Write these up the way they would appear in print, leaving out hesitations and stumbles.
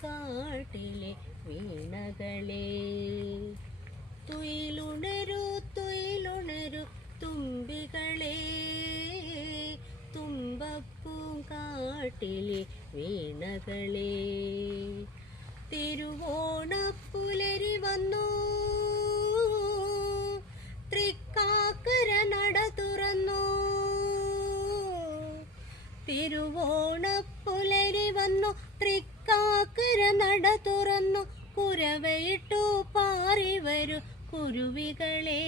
പൂങ്കാട്ടിലെ വീണകളെ തുയിലുണരൂ തുയിലുണരൂ തുമ്പികളെ തുമ്പപ്പൂങ്കാട്ടിലെ വീണകളെ തിരുവോണപ്പുലരി വന്നു തൃക്കാക്കര നട തുറന്നു തിരുവോണപ്പുലരി വന്നു തൃക്കാക്കര നട തുറന്നു കുരവയിട്ടു പാറി വരൂ കുരുവികളെ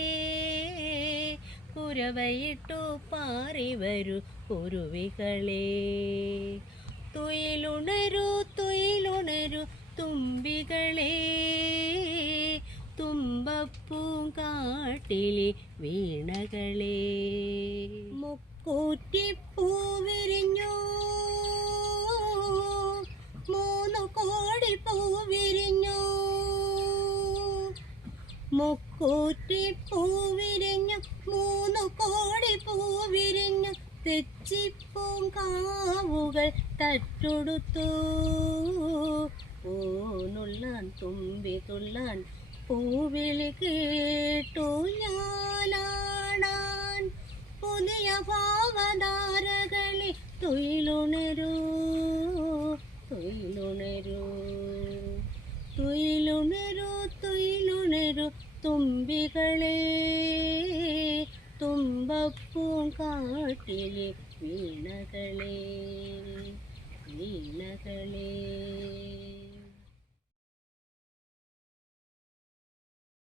കുരവയിട്ടു പാറി വരൂ കുരുവികളെ തുയിലുണരൂ തുയിലുണരൂ തുമ്പികളെ തുമ്പപ്പൂങ്കാട്ടിലെ വീണകളെ മുക്കൂറ്റിപ്പൂ വിരിഞ്ഞു മൂന്നു കോടി പൂ വിരിഞ്ഞു മുക്കൂറ്റിപ്പൂ വിരിഞ്ഞു മൂന്നു കോടി പൂ വിരിഞ്ഞു തെച്ചിപ്പൂങ്കാവുകൾ തട്ടുടുത്തു പൂനുള്ളാൻ തുമ്പി തുള്ളാൻ പൂവിളി കേട്ടു ഞാനാടാൻ പുതിയ ഭാവധാരകളെ തുയിലുണരൂ തുയിലുണരൂ തുയിലുണരൂ തുയിലുണരൂ തുമ്പികളെ തുമ്പപ്പൂങ്കാട്ടിലെ വീണകളെ വീണകളെ